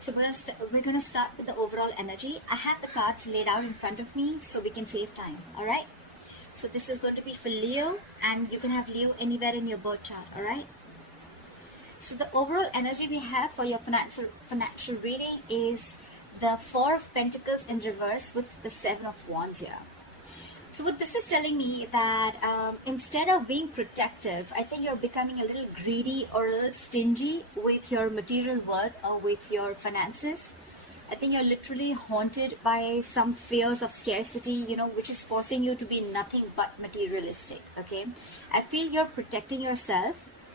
So we're going to start with the overall energy. I have the cards laid out in front of me so we can save time. All right. So this is going to be for Leo, and you can have Leo anywhere in your birth chart. All right. So the overall energy we have for your financial reading is the Four of Pentacles in reverse with the Seven of Wands here. So what this is telling me that instead of being protective, I think you're becoming a little greedy or a little stingy with your material worth or with your finances. I think you're literally haunted by some fears of scarcity, which is forcing you to be nothing but materialistic, okay? I feel you're protecting yourself,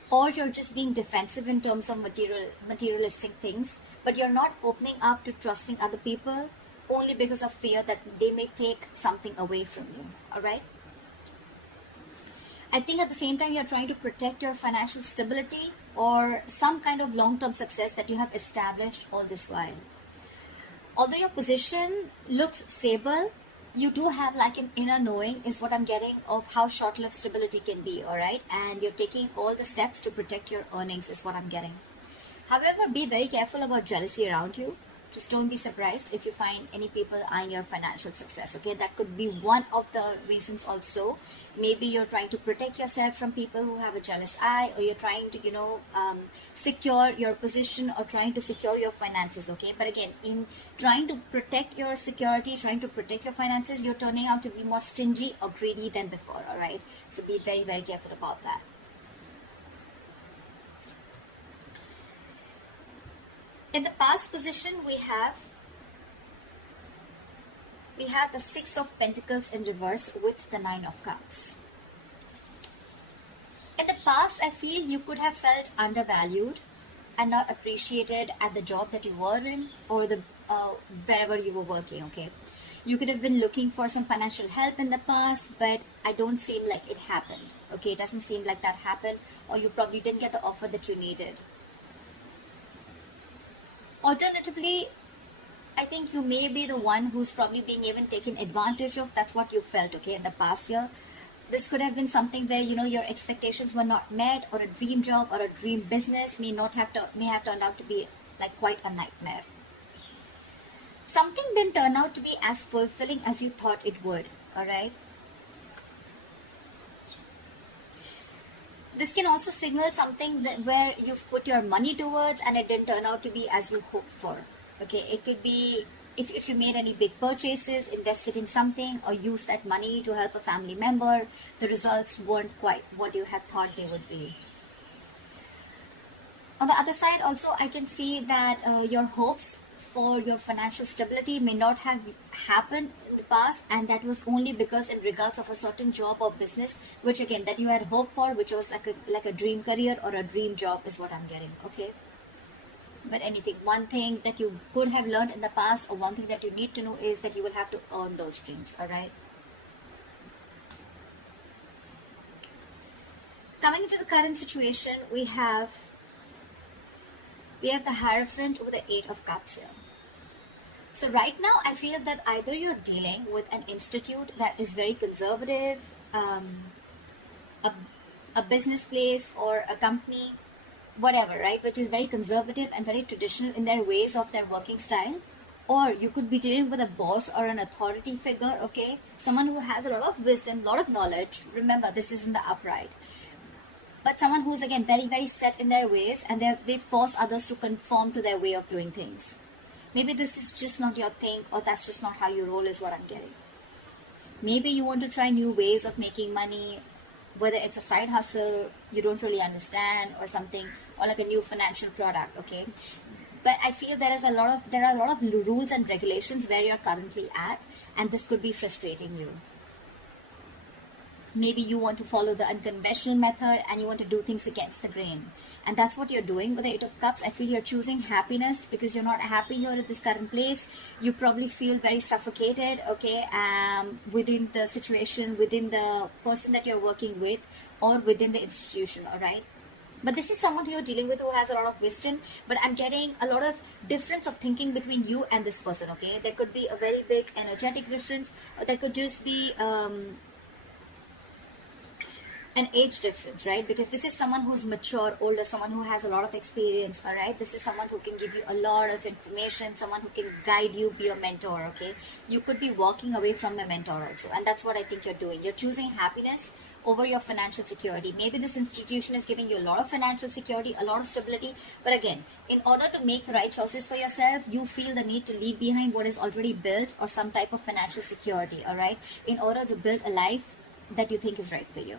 or you're just being defensive in terms of materialistic things, but you're not opening up to trusting other people only because of fear that they may take something away from you. All right. I think at the same time you're trying to protect your financial stability or some kind of long-term success that you have established all this while. Although your position looks stable, you do have like an inner knowing is what I'm getting of how short-lived stability can be. All right. And you're taking all the steps to protect your earnings is what I'm getting. However, be very careful about jealousy around you. Just don't be surprised if you find any people eyeing your financial success, okay? That could be one of the reasons also. Maybe you're trying to protect yourself from people who have a jealous eye, or you're trying to, secure your position or trying to secure your finances, okay? But again, in trying to protect your security, trying to protect your finances, you're turning out to be more stingy or greedy than before, all right? So be very, very careful about that. In the past position, we have the Six of Pentacles in reverse with the Nine of Cups. In the past, I feel you could have felt undervalued and not appreciated at the job that you were in or the wherever you were working, okay? You could have been looking for some financial help in the past, but I don't seem like it happened, okay? It doesn't seem like that happened, or you probably didn't get the offer that you needed. Alternatively, I think you may be the one who's probably being even taken advantage of. That's what you felt, okay, in the past year. This could have been something where, your expectations were not met, or a dream job or a dream business may have turned out to be like quite a nightmare. Something didn't turn out to be as fulfilling as you thought it would, all right? This can also signal something where you've put your money towards and it didn't turn out to be as you hoped for. Okay, it could be if you made any big purchases, invested in something, or used that money to help a family member, the results weren't quite what you had thought they would be. On the other side, also, I can see that your hopes for your financial stability may not have happened in the past, and that was only because in regards of a certain job or business, which again that you had hoped for, which was like a dream career or a dream job is what I'm getting, okay? But one thing that you could have learned in the past, or one thing that you need to know, is that you will have to earn those dreams, all right? Coming into the current situation, we have the Hierophant with the Eight of Cups here. So right now, I feel that either you're dealing with an institute that is very conservative, a business place or a company, whatever, right, which is very conservative and very traditional in their ways of their working style. Or you could be dealing with a boss or an authority figure, okay, someone who has a lot of wisdom, a lot of knowledge. Remember, this is in the upright. But someone who's, again, very, very set in their ways, and they force others to conform to their way of doing things. Maybe this is just not your thing, or that's just not how you roll is what I'm getting. Maybe you want to try new ways of making money, whether it's a side hustle you don't really understand or something, or like a new financial product, okay? But I feel there are a lot of rules and regulations where you're currently at, and this could be frustrating you. Maybe you want to follow the unconventional method and you want to do things against the grain. And that's what you're doing with the Eight of Cups. I feel you're choosing happiness because you're not happy here at this current place. You probably feel very suffocated, okay, within the situation, within the person that you're working with, or within the institution, all right? But this is someone you're dealing with who has a lot of wisdom, but I'm getting a lot of difference of thinking between you and this person, okay? There could be a very big energetic difference, or there could just be an age difference, right? Because this is someone who's mature, older, someone who has a lot of experience, all right? This is someone who can give you a lot of information, someone who can guide you, be your mentor, okay? You could be walking away from a mentor also, and that's what I think you're doing. You're choosing happiness over your financial security. Maybe this institution is giving you a lot of financial security, a lot of stability, but again, in order to make the right choices for yourself, you feel the need to leave behind what is already built or some type of financial security, all right? In order to build a life that you think is right for you.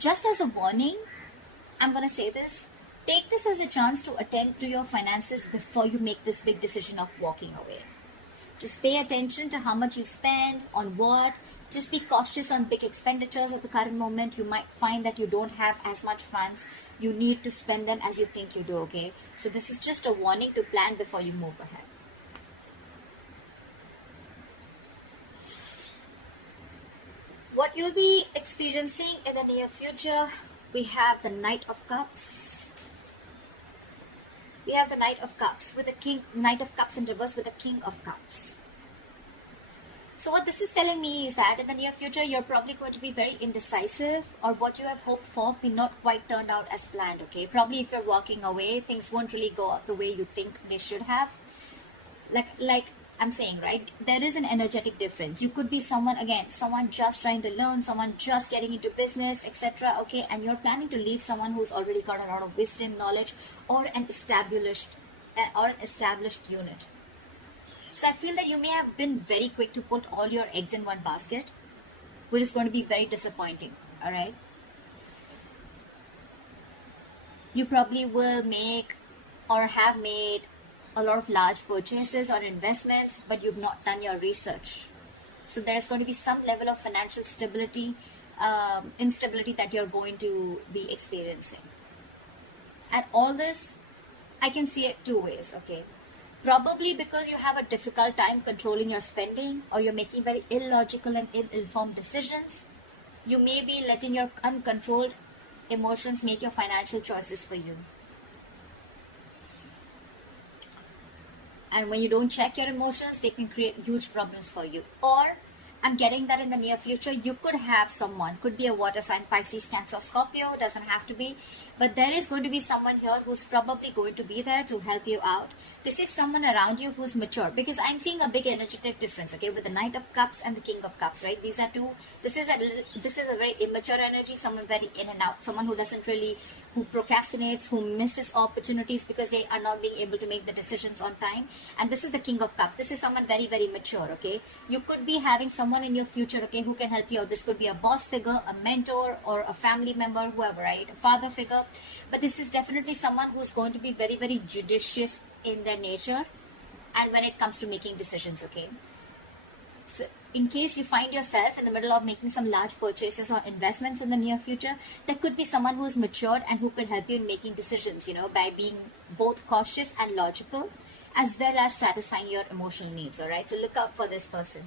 Just as a warning, I'm going to say this. Take this as a chance to attend to your finances before you make this big decision of walking away. Just pay attention to how much you spend, on what. Just be cautious on big expenditures at the current moment. You might find that you don't have as much funds. You need to spend them as you think you do, okay? So this is just a warning to plan before you move ahead. What you'll be experiencing in the near future, we have the Knight of Cups. We have the Knight of Cups with the King, Knight of Cups in reverse with the King of Cups. So what this is telling me is that in the near future, you're probably going to be very indecisive, or what you have hoped for may not quite turned out as planned, okay? Probably if you're walking away, things won't really go the way you think they should have. Like I'm saying, right, there is an energetic difference. You could be someone, again, someone just trying to learn, someone just getting into business, etc. Okay, and you're planning to leave someone who's already got a lot of wisdom, knowledge, or an established unit. So I feel that you may have been very quick to put all your eggs in one basket, which is going to be very disappointing. All right, you probably will make or have made a lot of large purchases or investments, but you've not done your research. So there's going to be some level of financial stability, instability that you're going to be experiencing. And all this, I can see it two ways, okay? Probably because you have a difficult time controlling your spending, or you're making very illogical and ill-informed decisions. You may be letting your uncontrolled emotions make your financial choices for you. And when you don't check your emotions, they can create huge problems for you. Or, I'm getting that in the near future, you could have someone, could be a water sign, Pisces, Cancer, Scorpio, doesn't have to be. But there is going to be someone here who's probably going to be there to help you out. This is someone around you who's mature, because I'm seeing a big energetic difference, okay, with the Knight of Cups and the King of Cups, right? These are two, this is a very immature energy, someone very in and out, someone who doesn't really, who procrastinates, who misses opportunities because they are not being able to make the decisions on time. And this is the King of Cups. This is someone very, very mature, okay? You could be having someone in your future, okay, who can help you out. This could be a boss figure, a mentor, or a family member, whoever, right? A father figure. But this is definitely someone who's going to be very, very judicious in their nature and when it comes to making decisions, okay? So in case you find yourself in the middle of making some large purchases or investments in the near future, there could be someone who is matured and who could help you in making decisions, you know, by being both cautious and logical, as well as satisfying your emotional needs, all right? So look out for this person.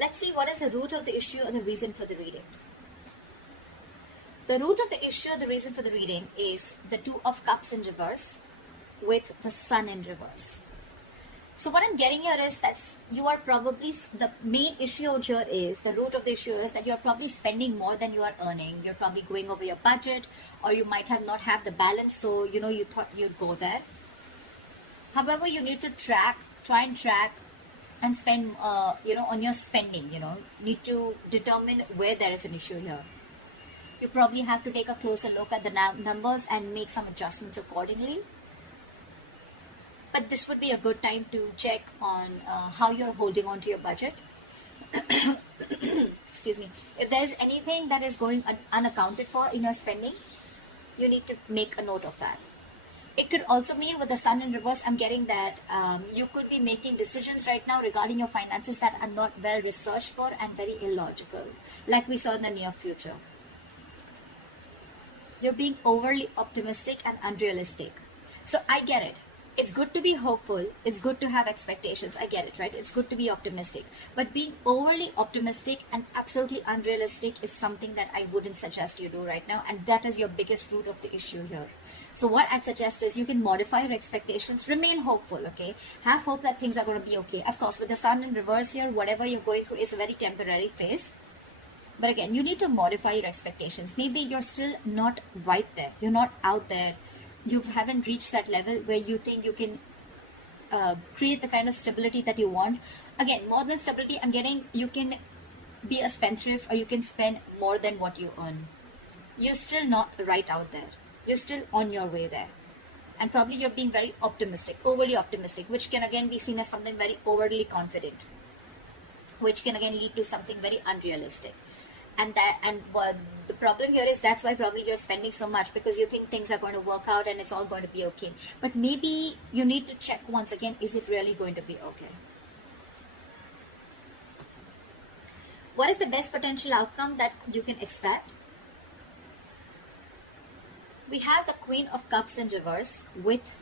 Let's see what is the root of the issue or the reason for the reading. The root of the issue or the reason for the reading is the Two of Cups in reverse with the Sun in reverse. So what I'm getting here is that you are probably, the main issue out here is, the root of the issue is that you're probably spending more than you are earning. You're probably going over your budget, or you might have not have the balance, so you know you thought you'd go there. However, you need to try and track and spend, on your spending, need to determine where there is an issue here. You probably have to take a closer look at the numbers and make some adjustments accordingly. But this would be a good time to check on how you're holding on to your budget. Excuse me. If there's anything that is going unaccounted for in your spending, you need to make a note of that. It could also mean with the Sun in reverse, I'm getting that you could be making decisions right now regarding your finances that are not well researched for and very illogical, like we saw in the near future. You're being overly optimistic and unrealistic. So I get it. it's good to be hopeful. It's good to have expectations. I get it, right? It's good to be optimistic. But being overly optimistic and absolutely unrealistic is something that I wouldn't suggest you do right now. And that is your biggest root of the issue here. So what I'd suggest is you can modify your expectations. Remain hopeful, okay? Have hope that things are going to be okay. Of course, with the sun in reverse here, whatever you're going through is a very temporary phase. But again, you need to modify your expectations. Maybe you're still not right there. You're not out there. You haven't reached that level where you think you can create the kind of stability that you want. Again, more than stability, I'm getting you can be a spendthrift, or you can spend more than what you earn. You're still not right out there. You're still on your way there. And probably you're being very optimistic, overly optimistic, which can again be seen as something very overly confident, which can again lead to something very unrealistic. And the problem here is that's why probably you're spending so much, because you think things are going to work out and it's all going to be okay. But maybe you need to check once again, is it really going to be okay? What is the best potential outcome that you can expect? We have the Queen of Cups in reverse with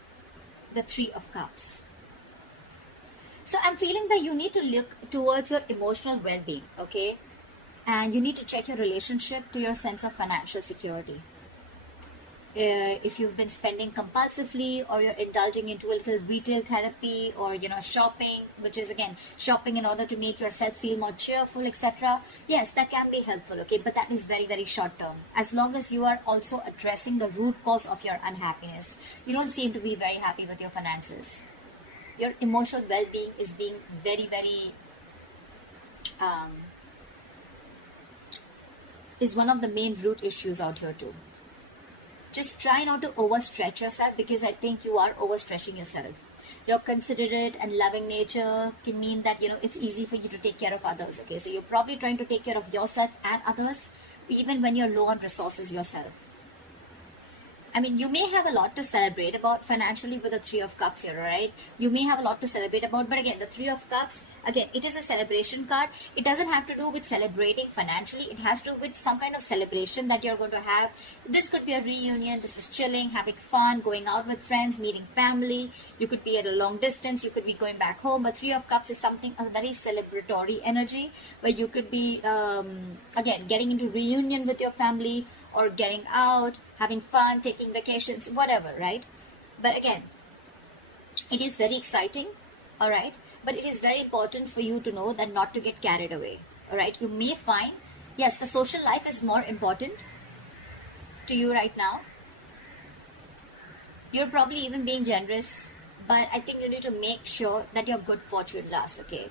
the Three of Cups. So I'm feeling that you need to look towards your emotional well-being, okay? And you need to check your relationship to your sense of financial security. If you've been spending compulsively, or you're indulging into a little retail therapy, or shopping, which is again shopping in order to make yourself feel more cheerful, etc. Yes, that can be helpful, okay, but that is very, very short term. As long as you are also addressing the root cause of your unhappiness. You don't seem to be very happy with your finances. Your emotional well-being is being very, very is one of the main root issues out here too. Just try not to overstretch yourself, because I think you are overstretching yourself. Your considerate and loving nature can mean that, it's easy for you to take care of others, okay? So you're probably trying to take care of yourself and others, even when you're low on resources yourself. I mean, you may have a lot to celebrate about financially with the Three of Cups here, right? You may have a lot to celebrate about, but again, the Three of Cups, again, it is a celebration card. It doesn't have to do with celebrating financially. It has to do with some kind of celebration that you're going to have. This could be a reunion. This is chilling, having fun, going out with friends, meeting family. You could be at a long distance. You could be going back home. But Three of Cups is something, a very celebratory energy, where you could be, again, getting into reunion with your family, or getting out, having fun, taking vacations, whatever, right? But again, it is very exciting, all right? But it is very important for you to know that not to get carried away, all right? You may find, yes, the social life is more important to you right now. You're probably even being generous, but I think you need to make sure that your good fortune lasts, okay?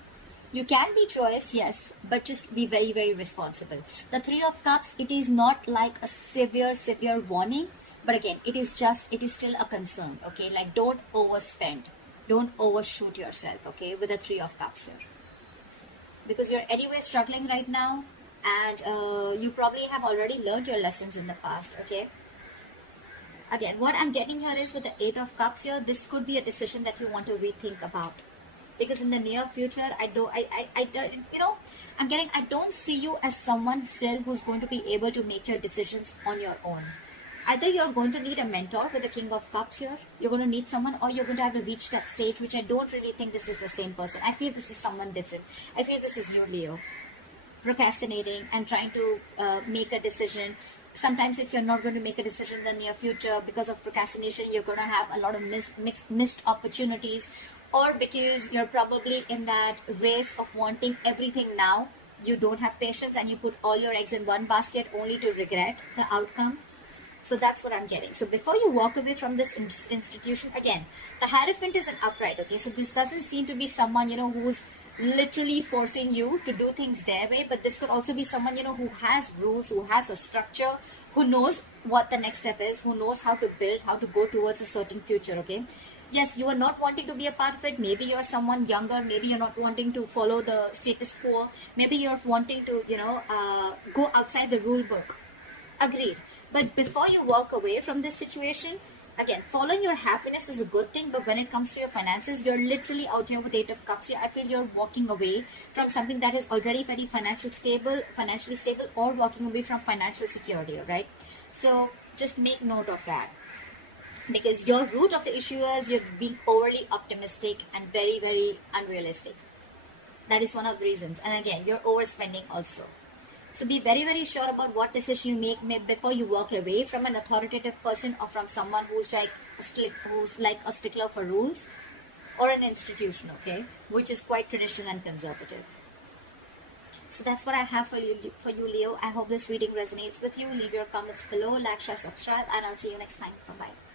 You can be joyous, yes, but just be very, very responsible. The Three of Cups, it is not like a severe warning, but again, it is still a concern, okay? Like, don't overspend. Don't overshoot yourself, okay, with the Three of Cups here. Because you're anyway struggling right now, and you probably have already learned your lessons in the past, okay? Again, what I'm getting here is with the Eight of Cups here, this could be a decision that you want to rethink about. Because in the near future, I don't see you as someone still who's going to be able to make your decisions on your own. Either you're going to need a mentor with the King of Cups here, you're going to need someone, or you're going to have to reach that stage, which I don't really think this is the same person. I feel this is someone different. I feel this is you, Leo. Procrastinating and trying to make a decision. Sometimes if you're not going to make a decision in the near future because of procrastination, you're going to have a lot of missed opportunities. Or because you're probably in that race of wanting everything now, you don't have patience and you put all your eggs in one basket only to regret the outcome. So that's what I'm getting. So before you walk away from this institution, again, the Hierophant is an upright, okay? So this doesn't seem to be someone, who's literally forcing you to do things their way, but this could also be someone, who has rules, who has a structure, who knows what the next step is, who knows how to build, how to go towards a certain future, okay? Yes, you are not wanting to be a part of it. Maybe you're someone younger. Maybe you're not wanting to follow the status quo. Maybe you're wanting to, go outside the rule book. Agreed. But before you walk away from this situation, again, following your happiness is a good thing. But when it comes to your finances, you're literally out here with Eight of Cups here. I feel you're walking away from something that is already very financially stable, or walking away from financial security, right? So just make note of that. because your root of the issue is you're being overly optimistic and very, very unrealistic. That is one of the reasons. And again, you're overspending also. So be very, very sure about what decision you make before you walk away from an authoritative person or from someone who's like a stickler for rules, or an institution, okay, which is quite traditional and conservative. So that's what I have for you, Leo. I hope this reading resonates with you. Leave your comments below, like, share, subscribe, and I'll see you next time. Bye-bye.